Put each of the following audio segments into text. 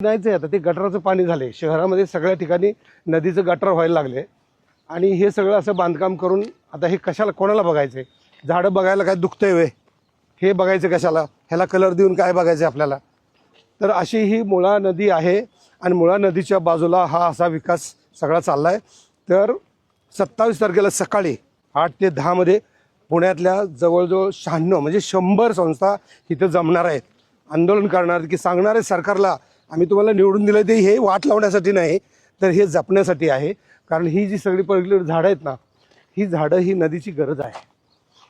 नाहीच आहे आता. ते गटाराचं पाणी झाले शहरामध्ये सगळ्या ठिकाणी नदीचं गटार व्हायला लागले आणि हे सगळं असं बांधकाम करून आता हे कशाला कोणाला बघायचं आहे झाडं बघायला काय दुखतंय वे हे बघायचं कशाला? ह्याला कलर देऊन काय बघायचं आपल्याला? तर अशी ही मुळा नदी आहे आणि मुळा नदीच्या बाजूला हा असा विकास सगळा चालला आहे तर सत्तावीस तारखेला सकाळी आठ ते दहामध्ये पुण्यातल्या जवळजवळ शहाण्णव म्हणजे शंभर संस्था इथं जमणार आहेत. आंदोलन करणार की सांगणार आहे सरकारला आम्ही तुम्हाला निवडून दिलं ते हे वाट लावण्यासाठी नाही तर हे जपण्यासाठी आहे. कारण ही जी सगळी पहिली झाडं आहेत ना ही झाडं ही नदीची गरज आहे.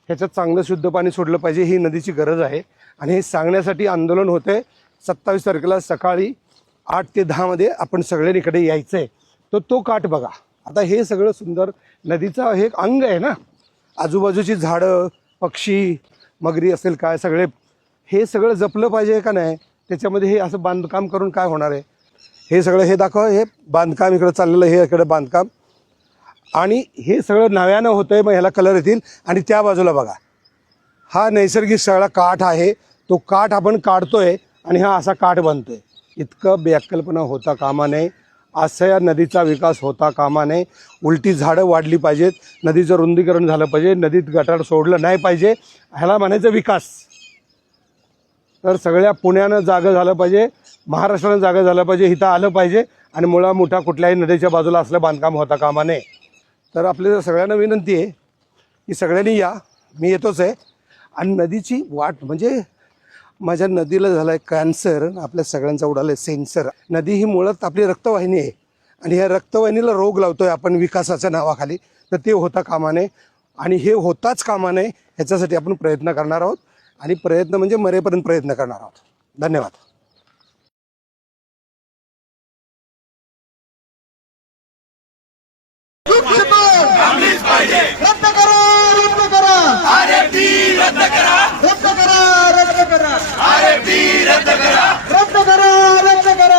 ह्याच्यात चांगलं शुद्ध पाणी सोडलं पाहिजे ही नदीची गरज आहे. आणि हे सांगण्यासाठी आंदोलन होते सत्तावीस तारखेला सकाळी आठ ते दहामध्ये आपण सगळ्यांकडे यायचं आहे तर तो काठ बघा. आता हे सगळं सुंदर नदीचा हे एक अंग आहे ना. आजूबाजूची झाडं पक्षी मगरी असेल काय सगळे हे सगळं जपलं पाहिजे का नाही? त्याच्यामध्ये हे असं बांधकाम करून काय होणार आहे? हे सगळं हे दाखव हे बांधकाम इकडं चाललेलं हे इकडे बांधकाम. आणि हे सगळं नव्यानं होतं आहे मग ह्याला कलर येतील. आणि त्या बाजूला बघा. हा नैसर्गिक सगळा काठ आहे. तो काठ आपण काढतो आहे आणि हा असा काठ बनतोय. इतकं बेअक्कलपणा होता कामा नये. असं या नदीचा विकास होता कामा नये. उलटी झाडं वाढली पाहिजेत. नदीचं रुंदीकरण झालं पाहिजे. नदीत गटार सोडलं नाही पाहिजे. ह्याला म्हणायचं विकास. तर सगळ्या पुण्यानं जागं झालं पाहिजे महाराष्ट्रानं जागं झालं पाहिजे इथं आलं पाहिजे आणि मुळा मोठा कुठल्याही नदीच्या बाजूला असलं बांधकाम होता कामा नये. तर आपल्या सगळ्यांना विनंती आहे की सगळ्यांनी या. मी येतोच आहे. आणि नदीची वाट म्हणजे माझ्या नदीला झालं आहे कॅन्सर आपल्या सगळ्यांचा उडाला आहे सेन्सर नदी ही मुळात आपली रक्तवाहिनी आहे. आणि ह्या रक्तवाहिनीला रोग लावतोय आपण विकासाच्या नावाखाली. तर ते होता कामा नये. आणि हे होताच कामा नये ह्याच्यासाठी आपण प्रयत्न करणार आहोत. आणि प्रयत्न म्हणजे मरेपर्यंत प्रयत्न करणार आहोत. धन्यवाद. रद्द करा रद्द करा.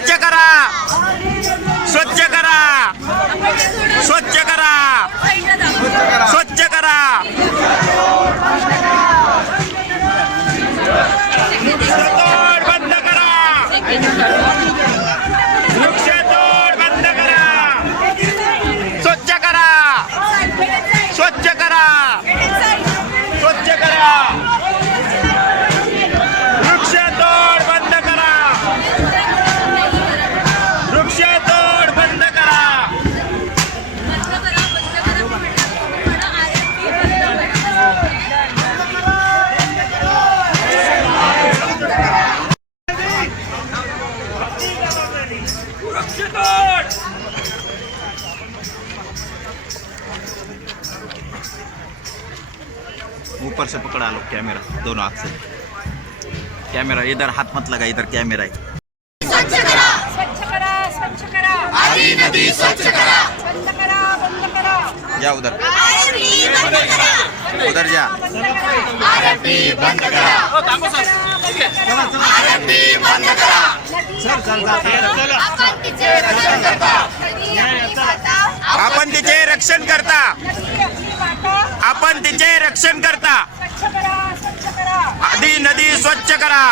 ಅರ್ಚಕರ ऊपर से पकड़ा लो कैमरा दोनों हाथ से। कैमरा इधर हाथ मत लगा इधर कैमरा। है स्वच्छ करा। स्वच्छ करा स्वच्छ करा। आदि नदी स्वच्छ करा। बंद करा बंद करा। जा उधर। आरएफटी बंद करा। उधर जा। आरएफटी बंद करा। आरएफटी बंद करा। आपण तिचे रक्षण करता। नदी आपली माता आपण तिचे रक्षण करता। आधी नदी स्वच्छ करा.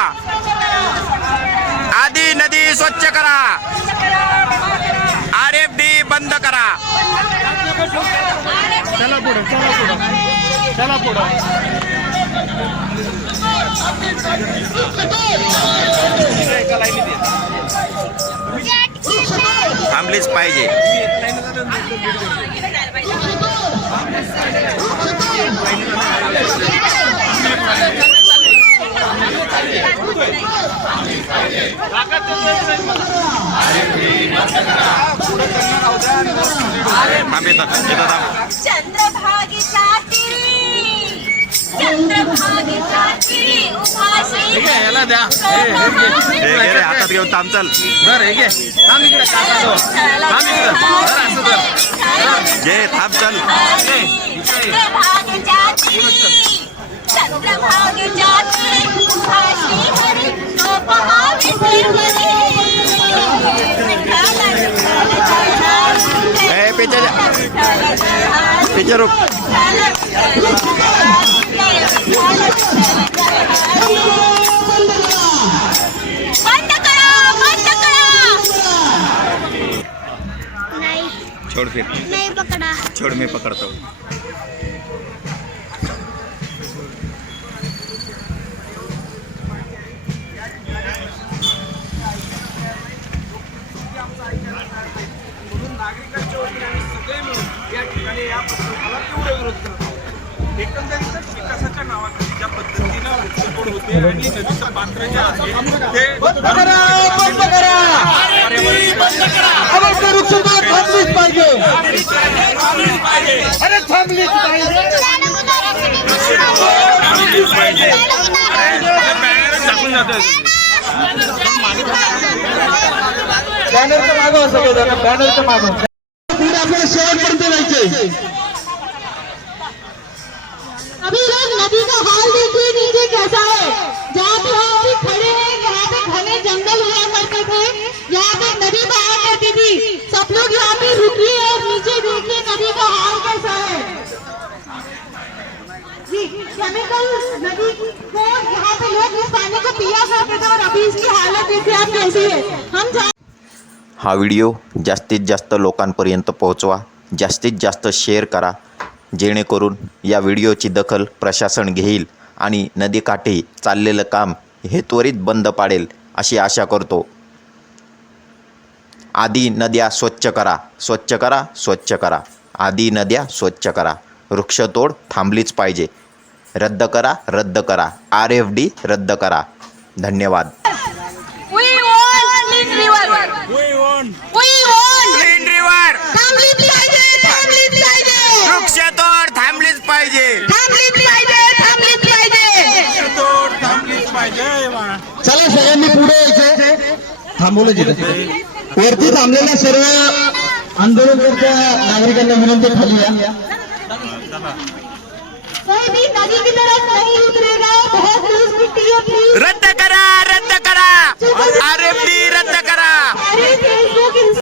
आधी नदी स्वच्छ करा. आर एफ डी बंद करा. चला पुढे चला पुढे. चला पुढं. थांबलीच पाहिजे. तिरी उभाशी याला द्या हातात घेऊन थांब चल. बरं हे घे. थांब इकडे थांब इकडे घे थांब चल. বিচারক एकंदरीतच विकासाच्या नावाखाली ज्या पद्धतीनं वृक्षतोड होते आणि नदीचं पात्र जे आहे ते बंद करा बंद करा. अवश्य वृक्षतोड थांबलीच पाहिजे. अरे थांबलीच पाहिजे. झाकून जातं बॅनरचं मागं सगळे बॅनरचं मागं. पुढे आपल्याला शेवटपर्यंत जायचंय अभी लोग नदी का हाल देखिए, नीचे कैसा है? जहाँ पे हम भी खड़े हैं, यहाँ पे घने जंगल हुआ करते थे। यहाँ पे नदी बहा करती थी। सब लोग यहाँ पे रुकिए और नीचे देखिए नदी का हाल कैसा है। जी केमिकल नदी को यहाँ पे लोग इस पानी को पिया करते थे और अभी इसकी हालत देखिए आप कैसी है। हम हा व्हिडिओ जास्तीत जास्त लोकांपर्यंत पोहोचवा, जास्तीत जास्त शेअर करा जेणेकरून या व्हिडिओची दखल प्रशासन घेईल आणि नदीकाठी चाललेलं काम हे त्वरित बंद पाडेल अशी आशा करतो. आदी नद्या स्वच्छ करा स्वच्छ करा स्वच्छ करा. आदी नद्या स्वच्छ करा. वृक्षतोड थांबलीच पाहिजे. रद्द करा रद्द करा. आर एफ डी रद्द करा. धन्यवाद. We want clean river. पाहिजे. थांबलीच पाहिजे थांबलीच पाहिजे. चला सगळ्यांनी पुढे यायचे. थांबवलं जिथे. वरती थांबलेल्या सर्व आंदोलनकर्त्या नागरिकांना विनंती खाली या. रद्द करा रद्द करा. आरएमडी रद्द करा.